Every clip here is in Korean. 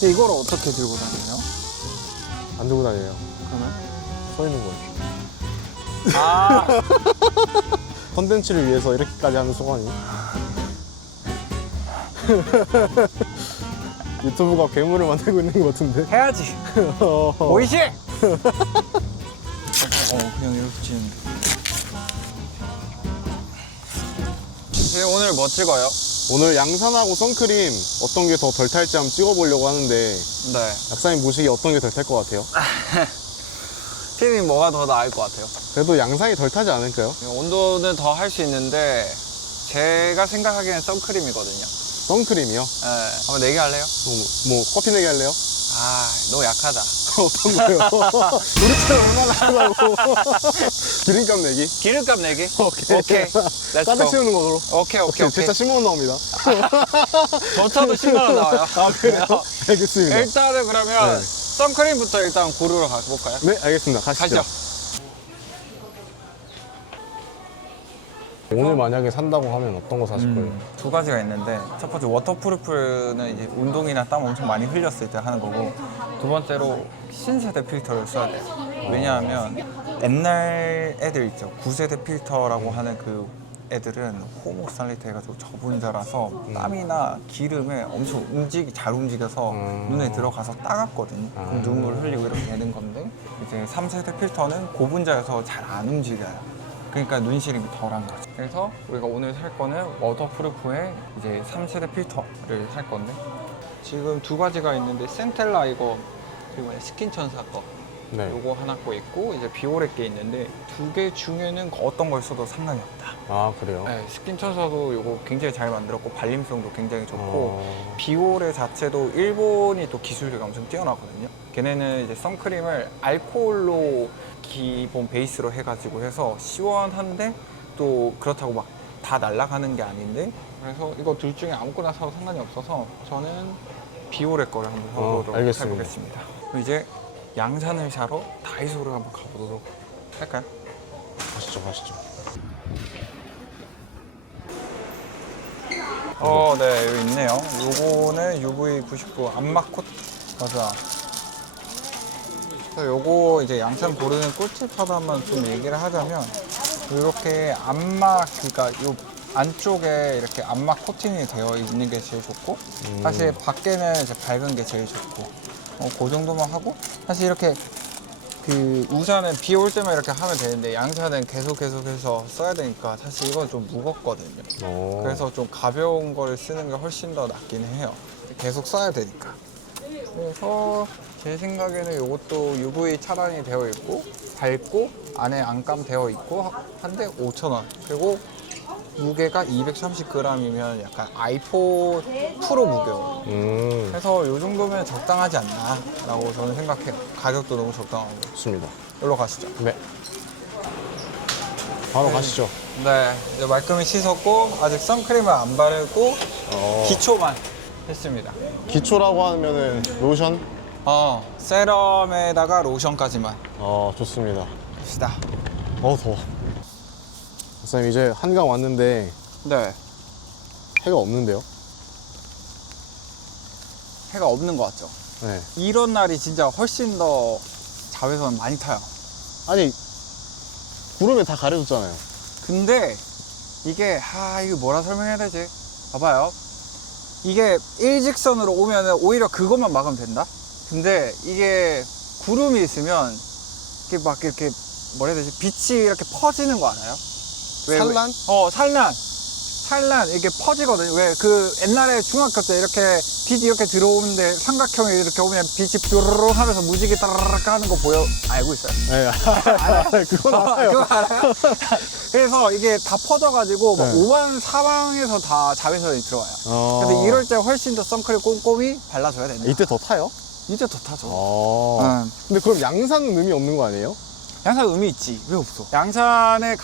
근데 이걸 어떻게 들고 다니나요? 안 들고 다녀요. 그러면? 서 있는 거예요. 아, 컨텐츠를 위해서 이렇게까지 하는 소감이. 유튜브가 괴물을 만들고 있는 것 같은데. 해야지. 어. 보이시? 그냥 이렇게 찍는. 오늘 뭐 찍어요? 오늘 양산하고 선크림 어떤 게 더 덜 탈지 한번 찍어보려고 하는데 네. 약사님 보시기에 어떤 게 덜 탈 것 같아요? 팀이 뭐가 더 나을 것 같아요? 그래도 양산이 덜 타지 않을까요? 온도는 더 할 수 있는데 제가 생각하기에는 선크림이거든요. 선크림이요? 네. 한번 내기할래요? 뭐 커피 내기 할래요? 아, 너무 약하다. 어떤 거요? 우리처럼 얼마나 하려고. 기름값 내기? 기름값 내기? 오케이. 오케이. Let's 가득 go. 채우는 거로. 오케이. 제 차 10만원 나옵니다. 저 차도 10만원 나와요. 아, 그래요? 알겠습니다. 일단은 그러면 네. 선크림부터 일단 고르러 가볼까요? 네, 알겠습니다. 가시죠. 가시죠. 오늘 만약에 산다고 하면 어떤 거 사실 거예요? 두 가지가 있는데 첫 번째 워터프루프는 이제 운동이나 땀 엄청 많이 흘렸을 때 하는 거고 두 번째로 신세대 필터를 써야 돼요. 왜냐하면 옛날 애들 있죠. 9세대 필터라고 하는 그 애들은 호모살리트 해가지고 저분자라서 땀이나 기름에 엄청 잘 움직여서 눈에 들어가서 따갑거든요. 그럼 눈물 흘리고 이렇게 되는 건데 이제 3세대 필터는 고분자여서 잘 안 움직여요. 그러니까 눈시림이 덜한 거죠. 그래서 우리가 오늘 살 거는 워터프루프의 이제 3세대 필터를 살 건데 지금 두 가지가 있는데 센텔라 이거 그리고 스킨천사 거 네. 요거 하나 거 있고 이제 비오레 게 있는데 두 개 중에는 어떤 걸 써도 상관이 없다. 아, 그래요? 네, 스킨천사도 요거 굉장히 잘 만들었고 발림성도 굉장히 좋고 어... 비오레 자체도 일본이 또 기술력이 엄청 뛰어나거든요. 걔네는 이제 선크림을 알코올로 기본 베이스로 해가지고 해서 시원한데 또 그렇다고 막 다 날아가는 게 아닌데 그래서 이거 둘 중에 아무거나 사도 상관이 없어서 저는 비오레 거를 한번 사보도록 알겠습니다. 해보겠습니다. 그럼 이제 양산을 사러 다이소를 한번 가보도록 할까요? 가시죠. 네, 여기 있네요. 요거는 UV99 안막 코트. 맞아. 그래서 요거 이제 양산 고르는 꿀팁 하나만 좀 얘기를 하자면 이렇게 안막, 그러니까 요 안쪽에 이렇게 안막 코팅이 되어 있는 게 제일 좋고 사실 밖에는 이제 밝은 게 제일 좋고 그 정도만 하고 사실 이렇게 그 우산은 비 올 때만 이렇게 하면 되는데 양산은 계속해서 써야 되니까 사실 이건 좀 무겁거든요. 오. 그래서 좀 가벼운 걸 쓰는 게 훨씬 더 낫긴 해요. 계속 써야 되니까. 그래서 제 생각에는 이것도 UV 차단이 되어 있고 밝고 안에 안감 되어 있고 한데 5,000원. 그리고 무게가 230g이면 약간 아이폰 프로 무게거든요. 그래서 이 정도면 적당하지 않나 라고 저는 생각해요. 가격도 너무 적당하고. 좋습니다. 여기로 가시죠. 네. 바로 가시죠. 네, 이제 말끔히 씻었고 아직 선크림을 안 바르고 기초만 했습니다. 기초라고 하면은 로션? 세럼에다가 로션까지만 좋습니다. 합시다. 더워. 선생님 이제 한강 왔는데 네, 해가 없는데요? 해가 없는 것 같죠? 네. 이런 날이 진짜 훨씬 더 자외선 많이 타요. 아니 구름에 다 가려졌잖아요. 근데 이게 이거 뭐라 설명해야 되지? 봐봐요. 이게 일직선으로 오면은 오히려 그것만 막으면 된다? 근데 이게 구름이 있으면 이렇게 막 이렇게 뭐라 해야 되지? 빛이 이렇게 퍼지는 거 알아요? 산란? 산란 이렇게 퍼지거든요. 왜 그 옛날에 중학교 때 이렇게 빛이 이렇게 들어오는데 삼각형이 이렇게 오면 빛이 뾰로롱 하면서 무지개 따라락 하는 거 알고 있어요? 네, 알아요. 그건 알아요. 그거 알아요? 그래서 이게 다 퍼져가지고 막 네. 오만 사방에서 다 자외선이 들어와요. 그래서 이럴 때 훨씬 더 선크림 꼼꼼히 발라줘야 된다. 이때 더 타요? 이제 더 타죠. 근데 그럼 양산은 의미 없는 거 아니에요? 양산 의미 있지. 왜 없어? 양산에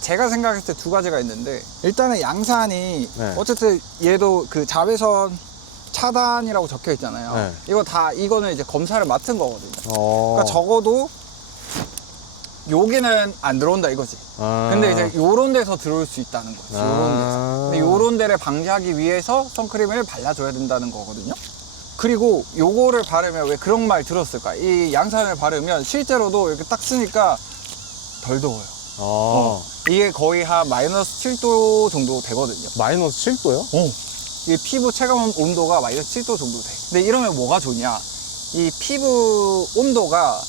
제가 생각했을 때 두 가지가 있는데 일단은 양산이 네. 어쨌든 얘도 그 자외선 차단이라고 적혀 있잖아요. 네. 이거는 이제 검사를 맡은 거거든요. 그러니까 그러니까 적어도 여기는 안 들어온다 이거지. 근데 이제 요런 데서 들어올 수 있다는 거지. 요런 데서. 근데 요런 데를 방지하기 위해서 선크림을 발라줘야 된다는 거거든요. 그리고 요거를 바르면 왜 그런 말 들었을까? 이 양산을 바르면 실제로도 이렇게 딱 쓰니까 덜 더워요. 이게 거의 한 마이너스 7도 정도 되거든요. 마이너스 7도요? 이 피부 체감 온도가 마이너스 7도 정도 돼. 근데 이러면 뭐가 좋냐? 이 피부 온도가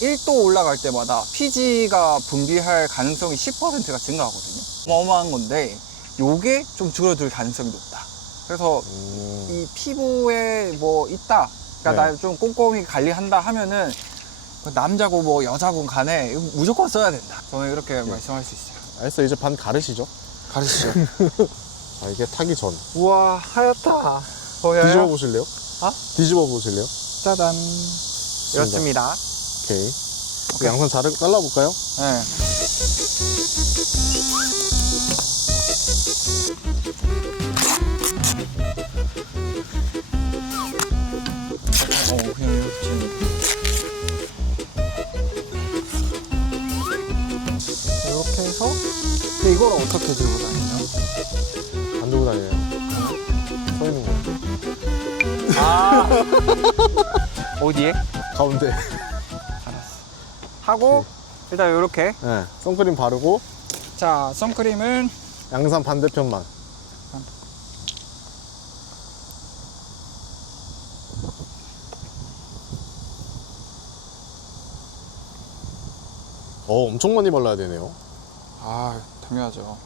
1도 올라갈 때마다 피지가 분비할 가능성이 10%가 증가하거든요. 어마어마한 건데 요게 좀 줄어들 가능성이 높다. 그래서 이 피부에 뭐 있다, 그러니까 네. 나 좀 꼼꼼히 관리한다 하면은 남자고 뭐 여자고 간에 무조건 써야 된다. 저는 이렇게 말씀할 수 있어요. 알겠어, 이제 반 가르시죠. 가르치죠. 아, 이게 타기 전. 우와, 하얗다. 보여요? 뒤집어 보실래요? 어? 뒤집어 보실래요? 짜잔. 이렇습니다. 오케이. 양산 잘라볼까요? 네. 그냥 이렇게 해서. 근데 이걸 어떻게 들고 다니냐? 안 들고 다녀요. 서 있는 거. 아. 어디에? 가운데. 하고 일단 이렇게. 네. 선크림 바르고 자, 선크림은 양산 반대편만. 엄청 많이 발라야 되네요. 당연하죠.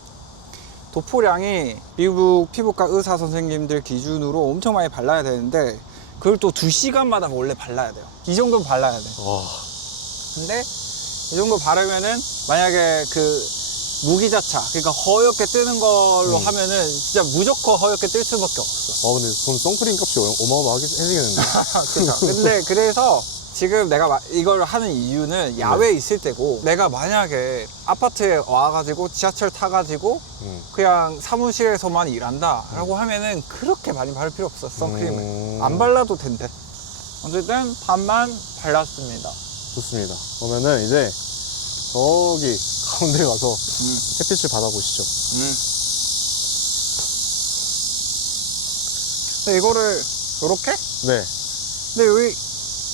도포량이 미국 피부과 의사 선생님들 기준으로 엄청 많이 발라야 되는데 그걸 또 2시간마다 원래 발라야 돼요. 이 정도는 발라야 돼. 와. 근데 이 정도 바르면은 만약에 그 무기자차, 그러니까 허옇게 뜨는 걸로 하면은 진짜 무조건 허옇게 뜰 수밖에 없어. 근데 그럼 선크림 값이 어마어마하게 해지겠는데. 그렇죠. 근데 그래서 지금 내가 이걸 하는 이유는 야외에 있을 때고, 내가 만약에 아파트에 와가지고 지하철 타가지고 그냥 사무실에서만 일한다 라고 하면은 그렇게 많이 바를 필요 없어. 선크림을 안 발라도 된대. 어쨌든 반만 발랐습니다. 좋습니다. 그러면은 이제 저기 가운데 가서 햇빛을 받아보시죠. 근데 이거를 요렇게? 네. 근데 여기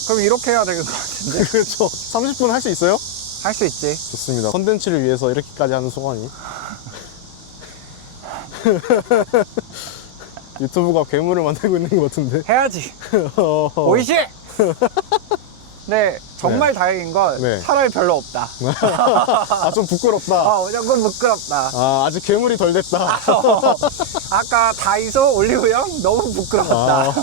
그럼 이렇게 해야 되는 것 같은데. 그렇죠. 30분 할 수 있어요? 할 수 있지. 좋습니다. 컨텐츠를 위해서 이렇게까지 하는 소감이. 유튜브가 괴물을 만들고 있는 것 같은데. 해야지. 오이시. 네, 정말 다행인 건 네. 사람이 별로 없다. 좀 부끄럽다. 조금 부끄럽다. 아직 괴물이 덜 됐다. 아까 다이소 올리브영 너무 부끄럽다.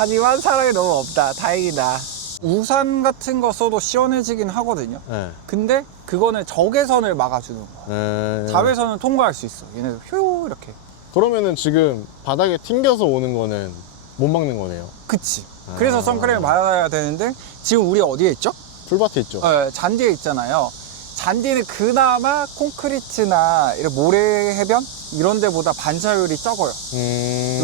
하지만 사람이 너무 없다. 다행이다. 우산 같은 거 써도 시원해지긴 하거든요. 네. 근데 그거는 적외선을 막아주는 거야. 네. 자외선은 통과할 수 있어. 얘네들 휴 이렇게. 그러면은 지금 바닥에 튕겨서 오는 거는 못 막는 거네요. 그치. 그래서 선크림을 발라야 되는데 지금 우리 어디에 있죠? 풀밭에 있죠. 잔디에 있잖아요. 잔디는 그나마 콘크리트나 이런 모래 해변 이런 데보다 반사율이 적어요.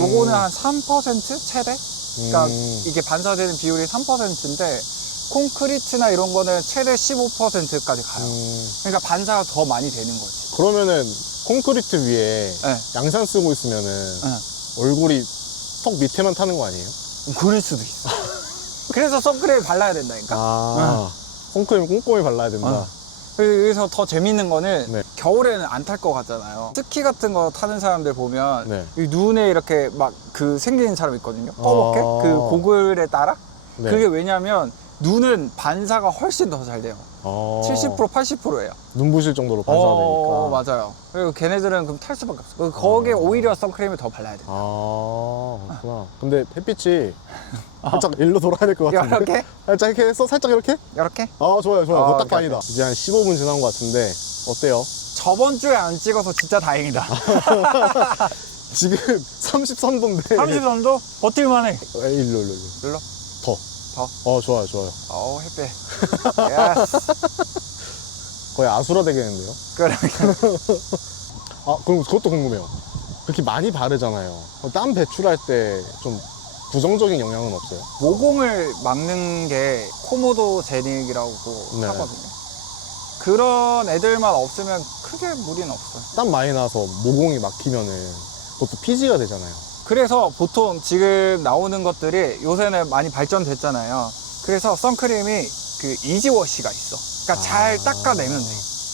요거는 한 3% 최대? 그러니까 이게 반사되는 비율이 3%인데 콘크리트나 이런 거는 최대 15%까지 가요. 그러니까 반사가 더 많이 되는 거지. 그러면은 콘크리트 위에 네. 양산 쓰고 있으면은 얼굴이 턱 밑에만 타는 거 아니에요? 그럴 수도 있어. 그래서 선크림을 발라야 된다니까. 선크림 꼼꼼히 발라야 된다. 그래서 더 재밌는 거는 네. 겨울에는 안 탈 것 같잖아요. 스키 같은 거 타는 사람들 보면 네. 이 눈에 이렇게 막 그 생기는 사람 있거든요. 검게 그 고글에 따라. 네. 그게 왜냐면 눈은 반사가 훨씬 더 잘 돼요. 70% 80%예요. 눈부실 정도로 반사가 되니까. 맞아요. 그리고 걔네들은 그럼 탈 수밖에 없어. 거기에 오히려 선크림을 더 발라야 돼. 그렇구나. 근데 햇빛이 살짝 일로 돌아야 될 것 같은데. 이렇게? 살짝 이렇게 해서 살짝 이렇게? 이렇게? 좋아요. 그거 딱 오케이, 반이다. 이제 한 15분 지난 것 같은데 어때요? 저번 주에 안 찍어서 진짜 다행이다. 지금 33도인데. 33도? 버틸만해. 일로. 일로? 더. 더? 좋아요. 햇빛. 예스. 거의 아수라 되겠는데요? 그러니까. 그럼 그것도 궁금해요. 그렇게 많이 바르잖아요. 땀 배출할 때 좀 부정적인 영향은 없어요? 모공을 막는 게 코모도 제닉이라고 네. 하거든요. 그런 애들만 없으면 크게 무리는 없어요. 땀 많이 나서 모공이 막히면은 그것도 피지가 되잖아요. 그래서 보통 지금 나오는 것들이 요새는 많이 발전됐잖아요. 그래서 선크림이 그 이지워시가 있어. 그러니까 잘 닦아내면 돼.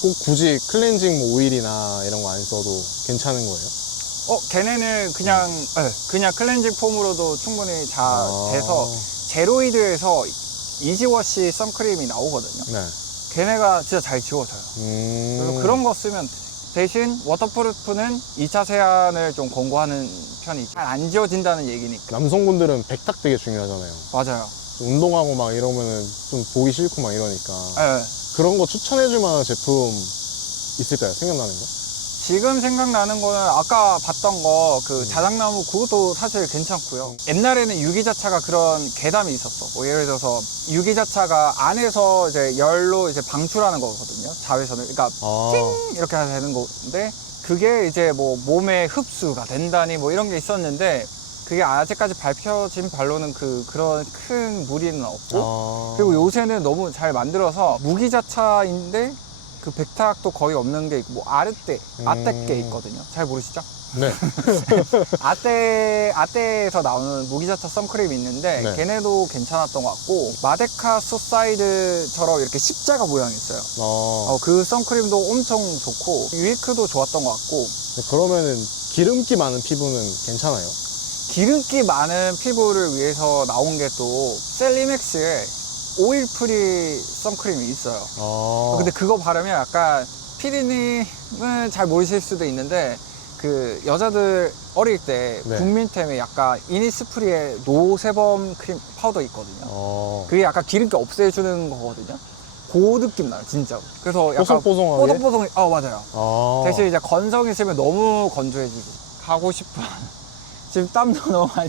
꼭 굳이 클렌징 뭐 오일이나 이런 거 안 써도 괜찮은 거예요? 걔네는 그냥 클렌징 폼으로도 충분히 잘 아. 돼서 제로이드에서 이지워시 선크림이 나오거든요. 네. 걔네가 진짜 잘 지워져요. 그래서 그런 거 쓰면 돼. 대신 워터프루프는 2차 세안을 좀 권고하는 편이지. 잘 안 지워진다는 얘기니까. 남성분들은 백탁 되게 중요하잖아요. 맞아요. 운동하고 막 이러면은 좀 보기 싫고 막 이러니까. 예. 그런 거 추천해줄 만한 제품 있을까요? 생각나는 거? 지금 생각나는 거는 아까 봤던 거 그 자작나무 그것도 사실 괜찮고요. 옛날에는 유기자차가 그런 괴담이 있었어. 뭐 예를 들어서 유기자차가 안에서 이제 열로 이제 방출하는 거거든요. 자외선을. 그러니까 띵 이렇게 해서 되는 건데 그게 이제 뭐 몸에 흡수가 된다니 뭐 이런 게 있었는데 그게 아직까지 밝혀진 바로는 그런 큰 무리는 없고 그리고 요새는 너무 잘 만들어서 무기자차인데 그 백탁도 거의 없는 게 있고 뭐 아떼게 있거든요. 잘 모르시죠? 네. 아떼에서 나오는 무기자차 선크림이 있는데 네. 걔네도 괜찮았던 것 같고 마데카 소사이드처럼 이렇게 십자가 모양이 있어요. 그 선크림도 엄청 좋고 유이크도 좋았던 것 같고. 그러면은 기름기 많은 피부는 괜찮아요? 기름기 많은 피부를 위해서 나온 게 또 셀리맥스에 오일 프리 선크림이 있어요. 근데 그거 바르면 약간 피디님은 잘 모르실 수도 있는데 그 여자들 어릴 때 네. 국민템에 약간 이니스프리의 노세범 크림 파우더 있거든요. 그게 약간 기름기 없애주는 거거든요. 그 느낌 나요, 진짜로. 그래서 약간 뽀송뽀송하게? 뽀송뽀송, 맞아요. 대신 이제 건성 있으면 너무 건조해지지. 가고 싶어. 지금 땀도 너무 많이.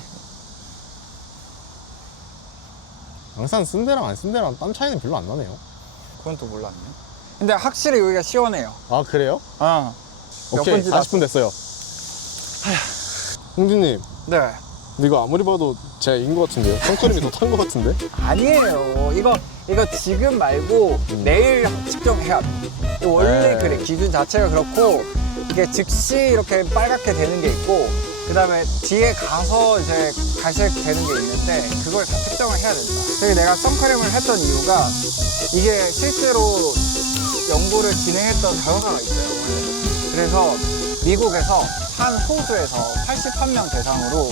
항상 쓴 데랑 안 쓴 데랑 땀 차이는 별로 안 나네요. 그건 또 몰랐네. 근데 확실히 여기가 시원해요. 아, 그래요? 몇 오케이, 번 지났어? 40분 됐어요. 홍준님, 네. 근데 이거 아무리 봐도 제가 이긴 것 같은데요? 선크림이 더 탄 것 같은데? 아니에요. 이거 지금 말고 내일 측정해야 돼. 이거 원래 네. 그래. 기준 자체가 그렇고 이게 즉시 이렇게 빨갛게 되는 게 있고 그 다음에 뒤에 가서 이제 갈색 되는 게 있는데 그걸 다 측정을 해야 된다. 그래서 내가 선크림을 했던 이유가 이게 실제로 연구를 진행했던 결과가 있어요. 그래서 미국에서 한 호주에서 81명 대상으로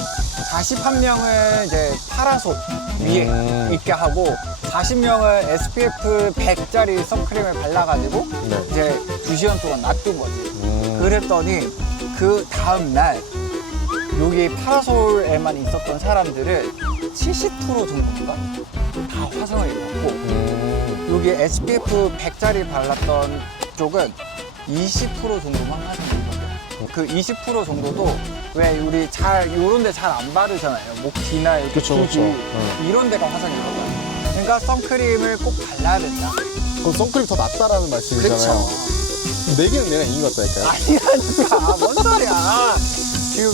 41명을 이제 파라솔 위에 있게 하고 40명을 SPF 100짜리 선크림을 발라가지고 네. 이제 2시간 동안 놔둔 거지. 그랬더니 그 다음날 여기 파라솔에만 있었던 사람들은 70% 정도인가 다 화상을 입었고 여기 SPF 100짜리 발랐던 쪽은 20% 정도만 화상을 입었대요. 그 20% 정도도 왜 우리 요런 데 잘 안 바르잖아요. 목 뒤나 이렇게 그쵸, 귀 그쵸. 이런 데가 화상이 입어요. 그러니까 선크림을 꼭 발라야 된다. 그럼 선크림 더 낫다라는 말씀이잖아요. 그렇죠. 내기는 내가 이긴 것 같다니까요. 아니라니까. 뭔 소리야. 지금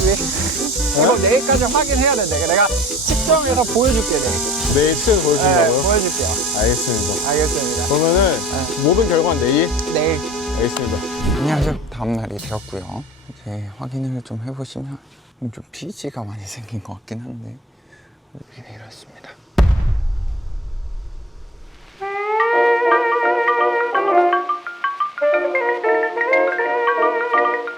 이거 내일까지 확인해야 된대. 내가 측정해서 보여줄게. 내일 시험 보여준다고요? 보여줄게요. 알겠습니다. 알겠습니다. 그러면은 모든 결과는 내일? 내일. 알겠습니다. 안녕하세요. 다음날이 되었고요. 이제 확인을 좀 해보시면 좀 피지가 많이 생긴 것 같긴 한데 이렇습니다.